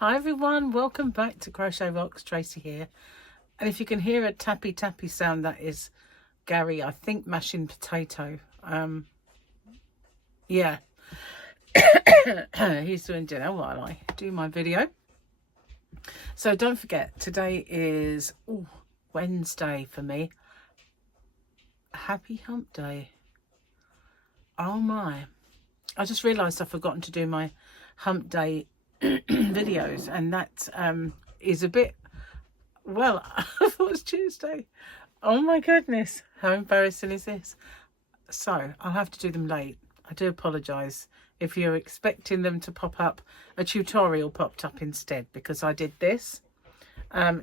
Hi everyone, welcome back to Crochet Rocks. Tracy here. And if you can hear a tappy tappy sound, that is Gary, I think, mashing potato. Yeah. He's doing dinner while I do my video. So don't forget, today is Wednesday for me. Happy hump day. Oh my. I just realised I've forgotten to do my hump day videos, and that is a bit, well, I thought it was Tuesday. Oh my goodness, how embarrassing is this? So I'll have to do them late. I do apologise if you're expecting them to pop up. A tutorial popped up instead, because I did this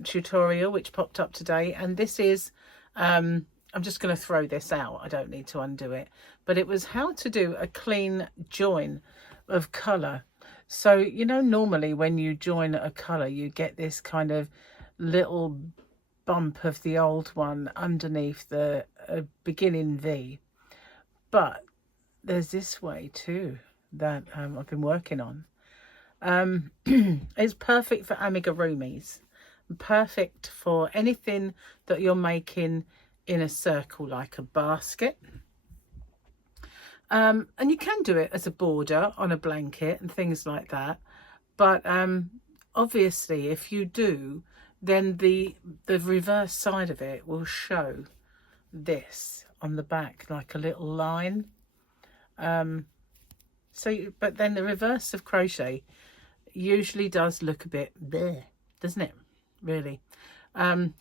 tutorial which popped up today, and this is I'm just going to throw this out. I don't need to undo it, but it was how to do a clean join of colour. So, you know, normally when you join a colour, you get this kind of little bump of the old one underneath the beginning V. But there's this way too that I've been working on. It's perfect for amigurumis. Perfect for anything that you're making in a circle, like a basket. And you can do it as a border on a blanket and things like that, but obviously if you do, then the reverse side of it will show this on the back like a little line. But then the reverse of crochet usually does look a bit there, doesn't it? Really.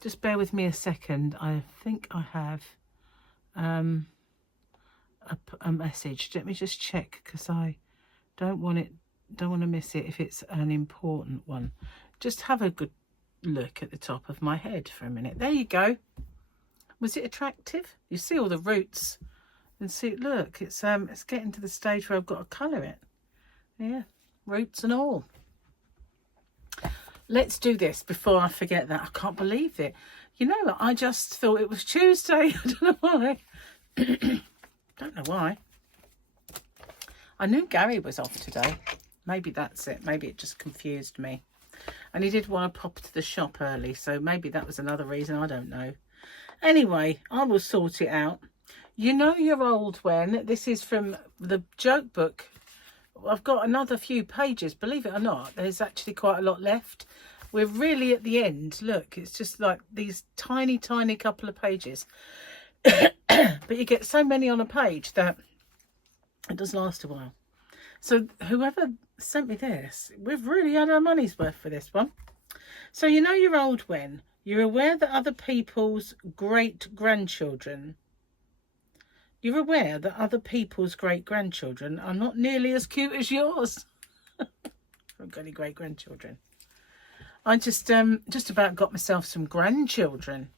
Just bear with me a second. I think I have a message. Let me just check, because I don't want to miss it if it's an important one. Just have a good look at the top of my head for a minute. There you go. Was it attractive? You see all the roots, and see, look, it's getting to the stage where I've got to colour it. Yeah, roots and all. Let's do this before I forget that. I can't believe it. You know, I just thought it was Tuesday. I don't know why. Don't know why. I knew Gary was off today. Maybe that's it. Maybe it just confused me. And he did want to pop to the shop early, so maybe that was another reason. I don't know. Anyway, I will sort it out. You know your old when. This is from the joke book. I've got another few pages. Believe it or not, there's actually quite a lot left. We're really at the end. Look, it's just like these tiny, tiny couple of pages. But you get so many on a page that it does last a while. So whoever sent me this, we've really had our money's worth for this one. So you know your old when. You're aware that other people's great-grandchildren, you're aware that other people's great-grandchildren are not nearly as cute as yours. I haven't got any great-grandchildren. I just about got myself some grandchildren.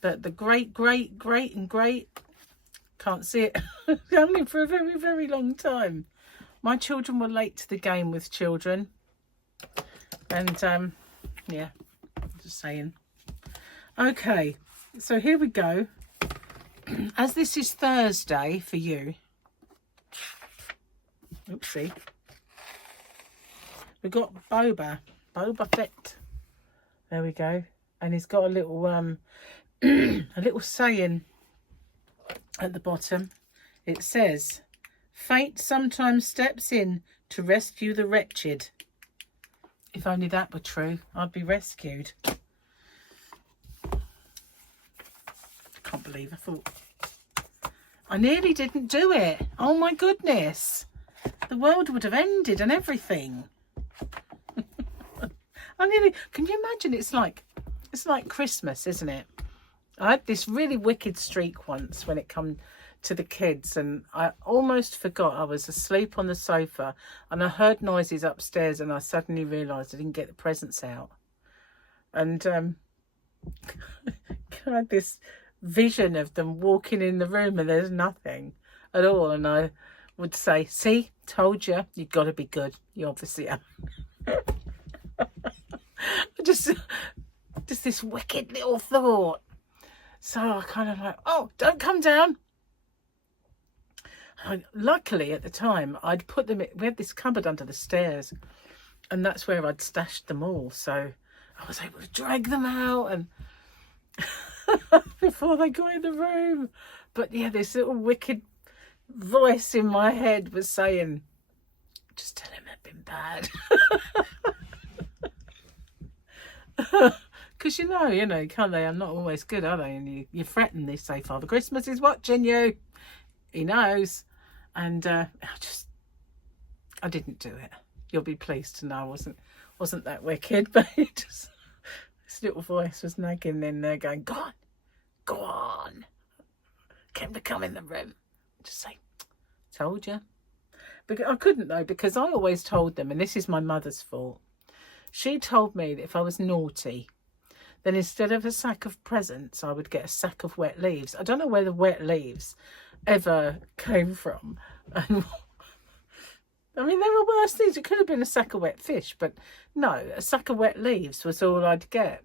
But the great, can't see it. Only for a very, very long time. My children were late to the game with children. And, yeah, just saying. Okay, so here we go. As this is Thursday for you. Oopsie. We've got Boba Fett. There we go. And he's got a little a little saying at the bottom. It says, "Fate sometimes steps in to rescue the wretched." If only that were true, I'd be rescued. I can't believe I nearly didn't do it. Oh my goodness. The world would have ended and everything. Can you imagine? It's like Christmas, isn't it? I had this really wicked streak once when it come to the kids, and I almost forgot I was asleep on the sofa and I heard noises upstairs, and I suddenly realised I didn't get the presents out. And I had this vision of them walking in the room and there's nothing at all, and I would say, "See, told you, you've got to be good. You obviously have." just this wicked little thought. So I kind of like, oh, don't come down. Luckily at the time I'd put them in, we had this cupboard under the stairs, and that's where I'd stashed them all. So I was able to drag them out and before they got in the room. But yeah, this little wicked voice in my head was saying, just tell him they've been bad. Because you know, can't they? I'm not always good, are they? And you threaten, they say, Father Christmas is watching you. He knows. And I didn't do it. You'll be pleased to know I wasn't that wicked, but this little voice was nagging in there going, go on. Get him to come in the room. Just say, told you. But I couldn't though, because I always told them, and this is my mother's fault. She told me that if I was naughty, then instead of a sack of presents, I would get a sack of wet leaves. I don't know where the wet leaves ever came from. And I mean, there were worse things. It could have been a sack of wet fish, but no, a sack of wet leaves was all I'd get.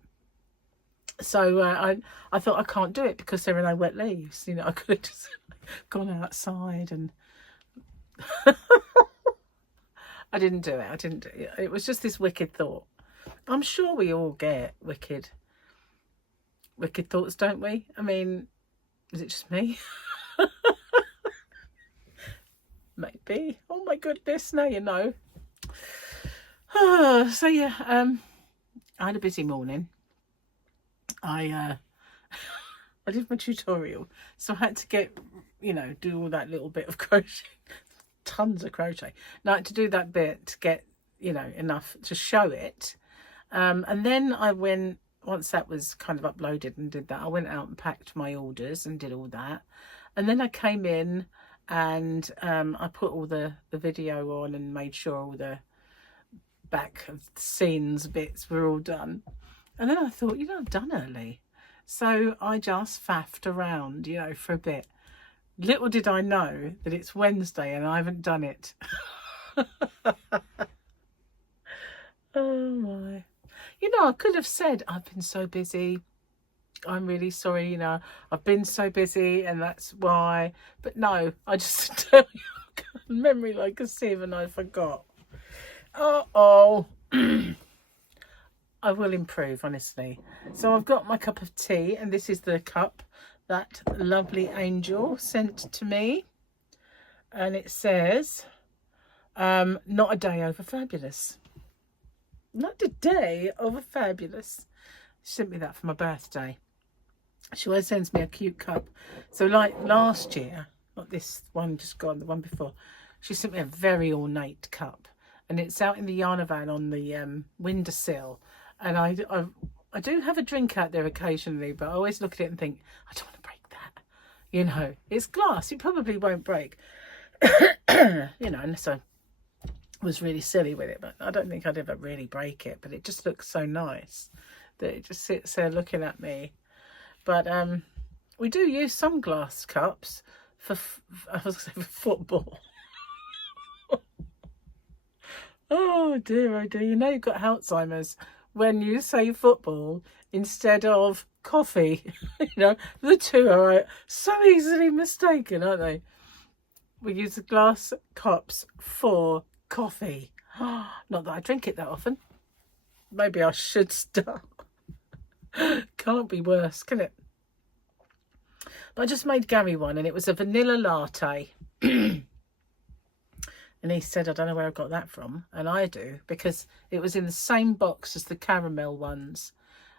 So I thought, I can't do it because there are no wet leaves. You know, I could have just gone outside and I didn't do it. It was just this wicked thought. I'm sure we all get wicked thoughts, don't we? I mean, is it just me? Maybe. Oh my goodness, now you know. So yeah, I had a busy morning. I did my tutorial, so I had to get, do all that little bit of crochet, tons of crochet. Now to do that bit to get, enough to show it. And then I went, once that was kind of uploaded and did that, I went out and packed my orders and did all that. And then I came in and I put all the video on and made sure all the back of the scenes bits were all done. And then I thought, I've done early. So I just faffed around, for a bit. Little did I know that it's Wednesday and I haven't done it. Oh my. I could have said, I've been so busy. I'm really sorry, I've been so busy and that's why. But no, I just tell you, memory like a sieve and I forgot. Uh-oh. I will improve, honestly. So I've got my cup of tea, and this is the cup that lovely angel sent to me. And it says, not a day over fabulous. Not a day over fabulous. She sent me that for my birthday. She always sends me a cute cup. So like last year, not this one just gone, the one before, she sent me a very ornate cup. And it's out in the Yarn van on the windowsill. And I do have a drink out there occasionally, but I always look at it and think, I don't want to break that. It's glass. It probably won't break. Unless I was really silly with it. But I don't think I'd ever really break it. But it just looks so nice that it just sits there looking at me. But we do use some glass cups for football. Oh dear, you've got Alzheimer's when you say football instead of coffee. The two are so easily mistaken, aren't they? We use the glass cups for coffee. Not that I drink it that often. Maybe I should start. Can't be worse, can it? But I just made Gary one and it was a vanilla latte. And he said, I don't know where I got that from. And I do, because it was in the same box as the caramel ones.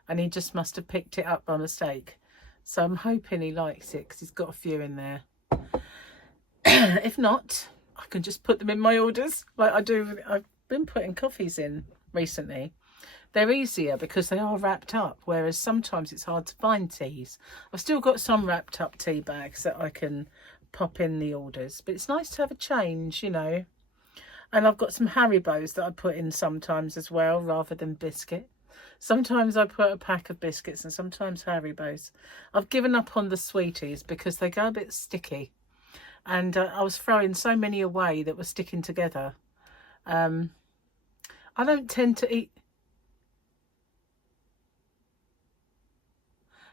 And he just must have picked it up by mistake. So I'm hoping he likes it, because he's got a few in there. If not, I can just put them in my orders like I do. I've been putting coffees in recently. They're easier because they are wrapped up, whereas sometimes it's hard to find teas. I've still got some wrapped up tea bags that I can pop in the orders. But it's nice to have a change, And I've got some Haribos that I put in sometimes as well, rather than biscuit. Sometimes I put a pack of biscuits and sometimes Haribos. I've given up on the sweeties because they go a bit sticky. And I was throwing so many away that were sticking together. I don't tend to eat...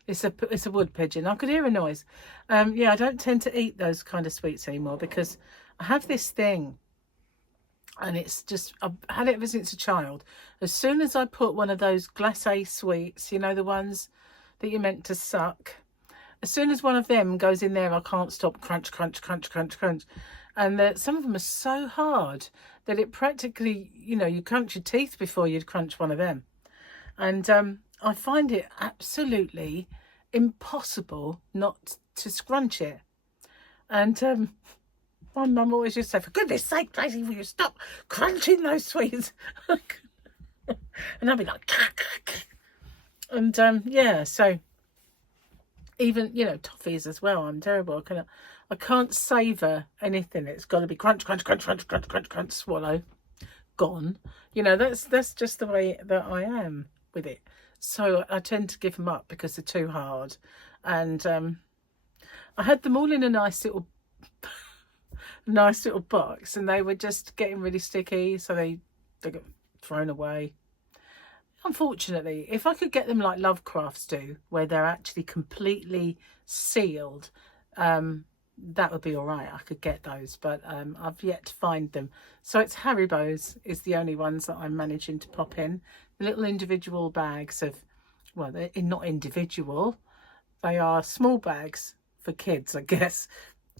It's a wood pigeon. I could hear a noise. Yeah, I don't tend to eat those kind of sweets anymore because I have this thing. And it's just, I've had it ever since a child. As soon as I put one of those glacé sweets, you know, the ones that you're meant to suck, as soon as one of them goes in there, I can't stop. Crunch, crunch, crunch, crunch, crunch. And some of them are so hard that it practically, you know, you crunch your teeth before you'd crunch one of them. And I find it absolutely impossible not to scrunch it. And my mum always used to say, for goodness sake, Tracy, will you stop crunching those sweets? And I'd be like, and yeah, so even, you know, toffees as well, I'm terrible. I can't savour anything. It's got to be crunch, crunch, crunch, crunch, crunch, crunch, crunch, swallow, gone. You know, that's just the way that I am with it. So I tend to give them up because they're too hard. And I had them all in a nice little box, and they were just getting really sticky, so they got thrown away. Unfortunately, if I could get them like Lovecrafts do, where they're actually completely sealed, that would be all right. I could get those, but I've yet to find them. So it's Haribo's is the only ones that I'm managing to pop in. The little individual bags of, well, they're not individual. They are small bags for kids, I guess.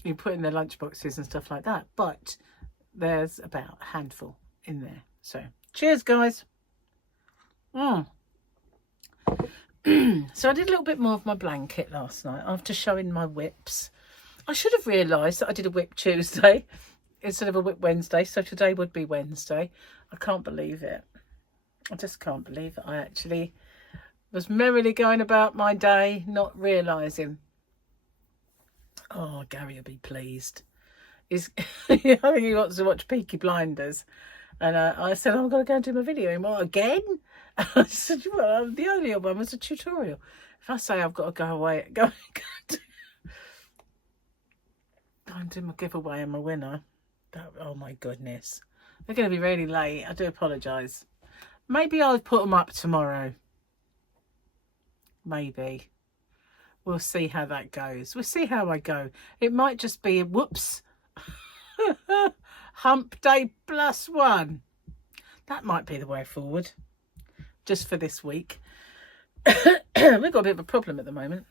You put in their lunchboxes and stuff like that. But there's about a handful in there. So cheers, guys. So I did a little bit more of my blanket last night after showing my whips. I should have realised that I did a whip Tuesday instead of a whip Wednesday, so today would be Wednesday. I can't believe it. I just can't believe it. I actually was merrily going about my day, not realising. Oh, Gary will be pleased. I think he wants to watch Peaky Blinders. And I said, I'm going to go and do my video. And what, again? I said, well, the earlier one was a tutorial. If I say I've got to go away, go and do my giveaway and my winner, oh my goodness. They're going to be really late. I do apologise. Maybe I'll put them up tomorrow. Maybe. We'll see how that goes. We'll see how I go. It might just be a whoops. Hump day +1. That might be the way forward. Just for this week. We've got a bit of a problem at the moment.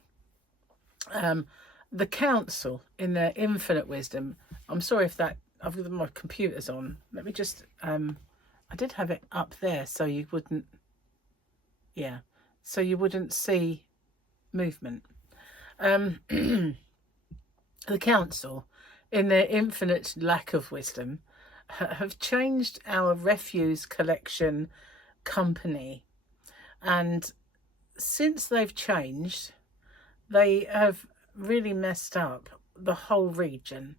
The council, in their infinite wisdom, I'm sorry if that, I've got my computer's on. Let me just, I did have it up there so you wouldn't, yeah, so you wouldn't see movement. The council, in their infinite lack of wisdom, have changed our refuse collection company. And since they've changed, they have really messed up the whole region.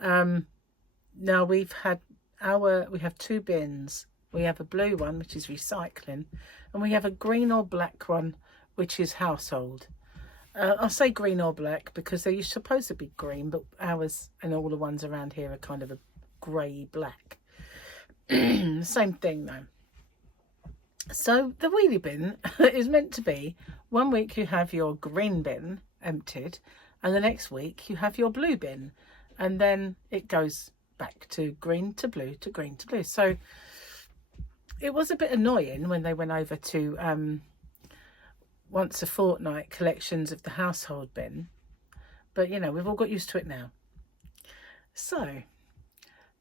Now we have 2 bins. We have a blue one, which is recycling, and we have a green or black one, which is household. I'll say green or black because they're supposed to be green, but ours and all the ones around here are kind of a grey black. Same thing though. So the wheelie bin is meant to be, one week you have your green bin emptied, and the next week you have your blue bin, and then it goes back to green to blue to green to blue. So it was a bit annoying when they went over to once a fortnight collections of the household bin, but you know, we've all got used to it now. So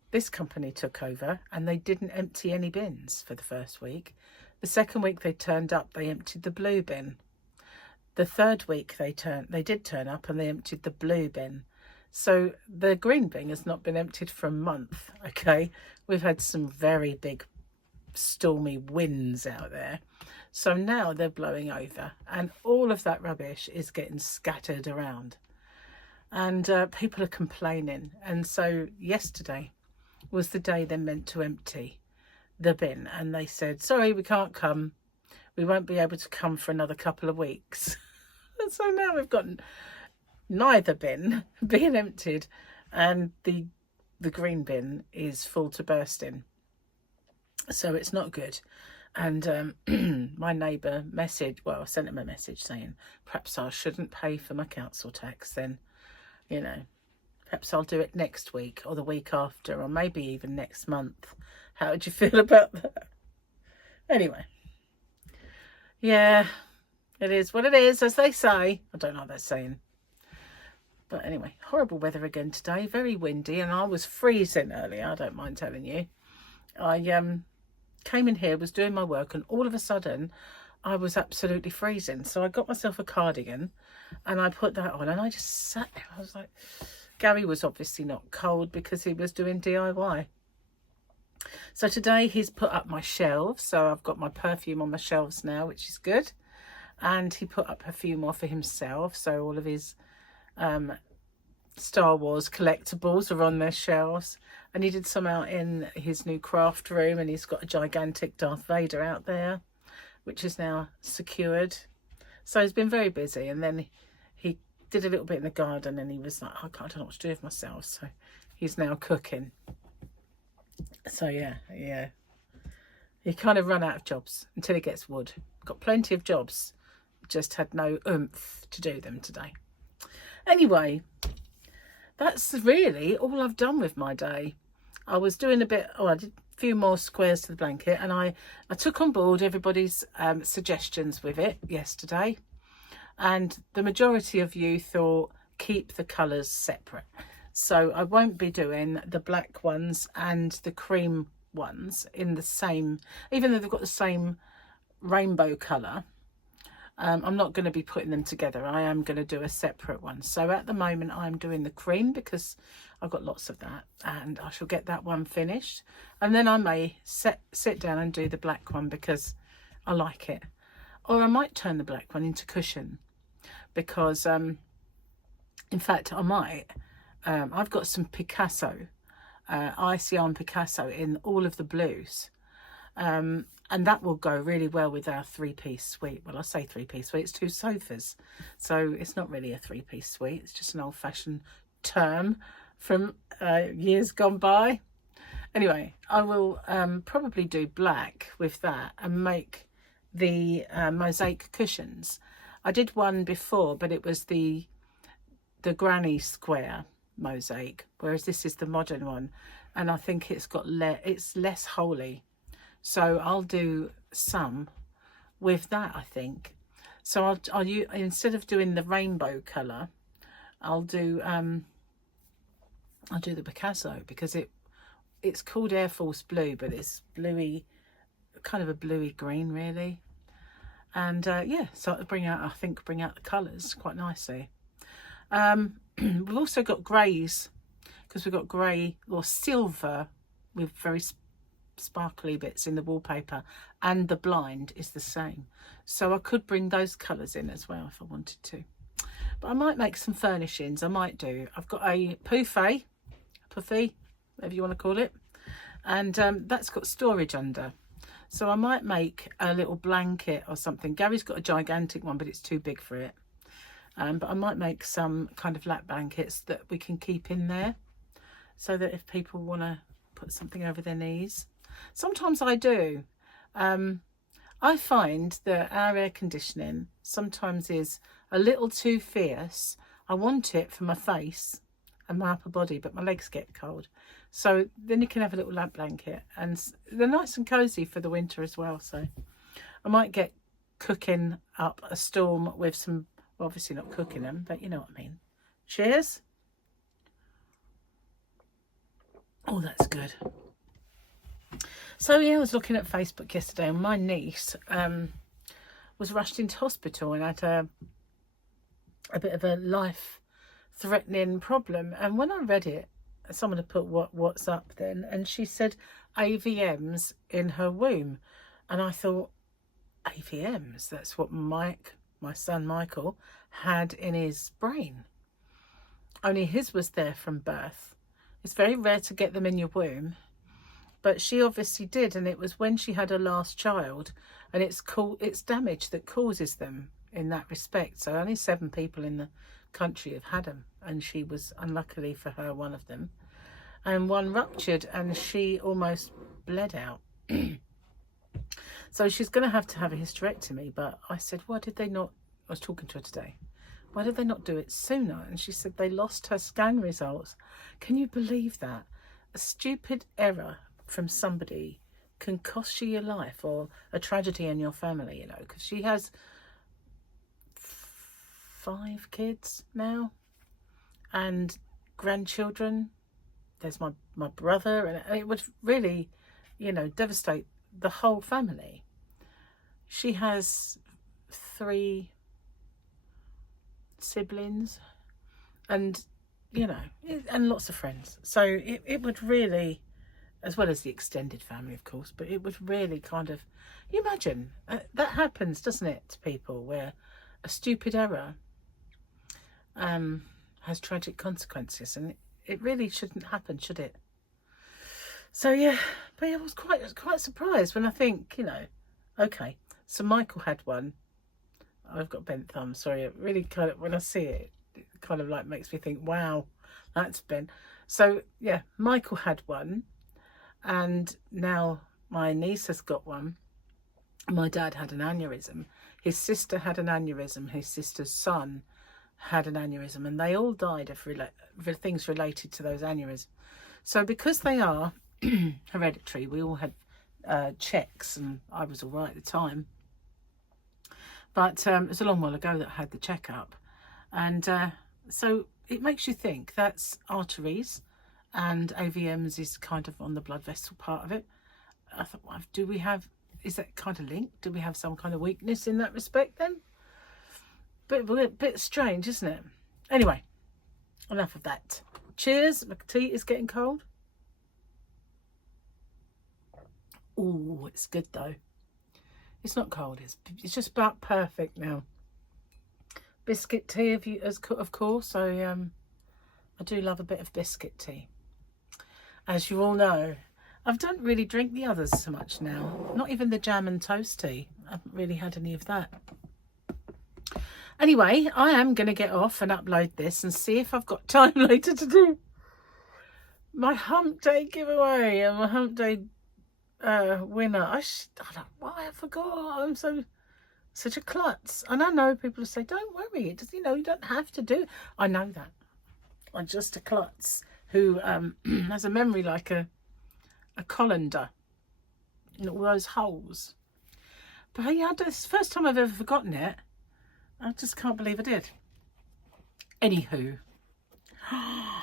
this company took over and they didn't empty any bins for the first week. The second week they turned up, they emptied the blue bin. The third week they did turn up and they emptied the blue bin. So the green bin has not been emptied for a month. Okay, we've had some very big stormy winds out there, so now they're blowing over and all of that rubbish is getting scattered around, and people are complaining. And so yesterday was the day they're meant to empty the bin, and they said, sorry, we can't come, we won't be able to come for another couple of weeks. And so now we've got neither bin being emptied, and the green bin is full to bursting. So it's not good. And my neighbour I sent him a message saying perhaps I shouldn't pay for my council tax then, you know. Perhaps I'll do it next week or the week after, or maybe even next month. How would you feel about that? Anyway, yeah, it is what it is, as they say. I don't know what they're saying. But anyway, horrible weather again today. Very windy, and I was freezing earlier. I don't mind telling you. I came in here, was doing my work, and all of a sudden I was absolutely freezing. So I got myself a cardigan and I put that on, and I just sat there. I was like, Gary was obviously not cold because he was doing DIY. So today he's put up my shelves. So I've got my perfume on my shelves now, which is good. And he put up a few more for himself. So all of his Star Wars collectibles are on their shelves, and he did some out in his new craft room, and he's got a gigantic Darth Vader out there, which is now secured. So he's been very busy, and then he did a little bit in the garden, and he was like, I don't know what to do with myself, so he's now cooking. So yeah, he kind of run out of jobs until he gets wood. Got plenty of jobs, just had no oomph to do them today. Anyway, that's really all I've done with my day. I was doing a bit, I did a few more squares to the blanket, and I took on board everybody's suggestions with it yesterday. And the majority of you thought, keep the colours separate. So I won't be doing the black ones and the cream ones in the same, even though they've got the same rainbow colour. I'm not going to be putting them together. I am going to do a separate one. So at the moment I'm doing the cream because I've got lots of that, and I shall get that one finished, and then I may sit down and do the black one because I like it. Or I might turn the black one into cushion because in fact I might. I've got some Picasso, ice yarn Picasso in all of the blues. And that will go really well with our three-piece suite. Well, I say three-piece suite, it's 2 sofas. So it's not really a three-piece suite. It's just an old-fashioned term from years gone by. Anyway, I will probably do black with that and make the mosaic cushions. I did one before, but it was the granny square mosaic, whereas this is the modern one. And I think it's got it's less holy. So I'll do some with that, I think. So I'll use, instead of doing the rainbow colour, I'll do the Picasso, because it's called Air Force Blue, but it's bluey, kind of a bluey green really. And yeah, so it'll bring out the colours quite nicely. We've also got greys, because we've got grey or silver with very sparkly bits in the wallpaper, and the blind is the same, so I could bring those colours in as well if I wanted to. But I might make some furnishings. I've got a puffy, whatever you want to call it, and that's got storage under, so I might make a little blanket or something. Gary's got a gigantic one, but it's too big for it. But I might make some kind of lap blankets that we can keep in there, so that if people want to put something over their knees. Sometimes I do. I find that our air conditioning sometimes is a little too fierce. I want it for my face and my upper body, but my legs get cold. So then you can have a little lap blanket, and they're nice and cosy for the winter as well. So I might get cooking up a storm with some, well, obviously not cooking them, but you know what I mean. Cheers. Oh, that's good. So yeah, I was looking at Facebook yesterday, and my niece was rushed into hospital and had a bit of a life-threatening problem. And when I read it, someone had put what's up then, and she said AVMs in her womb, and I thought, AVMs? That's what my son Michael had in his brain. Only his was there from birth. It's very rare to get them in your womb. But she obviously did, and it was when she had her last child, and it's damage that causes them in that respect. So only 7 people in the country have had them, and she was, unluckily for her, one of them. And one ruptured, and she almost bled out. So she's going to have a hysterectomy. But I said, why did they not, I was talking to her today, Why did they not do it sooner? And she said they lost her scan results. Can you believe that? A stupid error from somebody can cost you your life, or a tragedy in your family, you know, because she has 5 kids now and grandchildren. There's my brother, and it would really, you know, devastate the whole family. She has 3 siblings and, you know, and lots of friends. So it would really, as well as the extended family, of course, but it would really kind of, you imagine, that happens, doesn't it, to people, where a stupid error has tragic consequences, and it really shouldn't happen, should it? So yeah, but I was quite surprised when I think, you know, okay, so Michael had one. I've got bent thumb, sorry. It really kind of, when I see it, it kind of like makes me think, wow, that's bent. So yeah, Michael had one, and now my niece has got one. My dad had an aneurysm. His sister had an aneurysm. His sister's son had an aneurysm, and they all died of things related to those aneurysms. So because they are hereditary, we all had checks, and I was all right at the time. But it was a long while ago that I had the checkup. And so it makes you think that's arteries, and AVMs is kind of on the blood vessel part of it. I thought, well, is that kind of linked? Do we have some kind of weakness in that respect then? Bit strange, isn't it? Anyway, enough of that. Cheers. My tea is getting cold. Oh, it's good though. It's not cold. It's just about perfect now. Biscuit tea, of course. I do love a bit of biscuit tea. As you all know, I don't really drink the others so much now. Not even the jam and toast tea. I haven't really had any of that. Anyway, I am going to get off and upload this and see if I've got time later to do my hump day giveaway and my hump day winner. I don't know why I forgot. I'm such a klutz. And I know people say, don't worry, it does, you know, you don't have to do. I know that. I'm just a klutz who has a memory like a colander in all those holes. But yeah, it's the first time I've ever forgotten it. I just can't believe I did. Anywho, I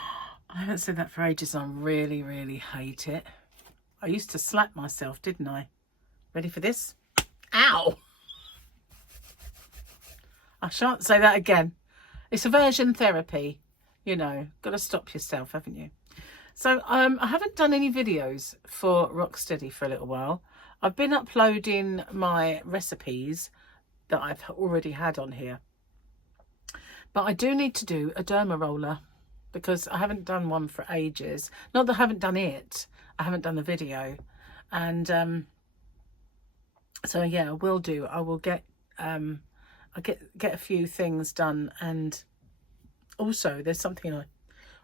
haven't said that for ages. I really, really hate it. I used to slap myself, didn't I? Ready for this? Ow! I shan't say that again. It's aversion therapy. You know, got to stop yourself, haven't you? So I haven't done any videos for Rocksteady for a little while. I've been uploading my recipes that I've already had on here. But I do need to do a derma roller because I haven't done one for ages. Not that I haven't done it. I haven't done the video. And so yeah, I will do. I will get I'll get a few things done, and also there's something I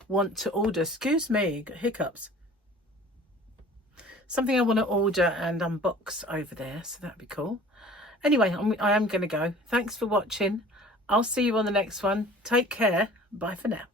want to order. Excuse me, got hiccups. Something I want to order and unbox over there, so that'd be cool. Anyway, I am going to go. Thanks for watching. I'll see you on the next one. Take care. Bye for now.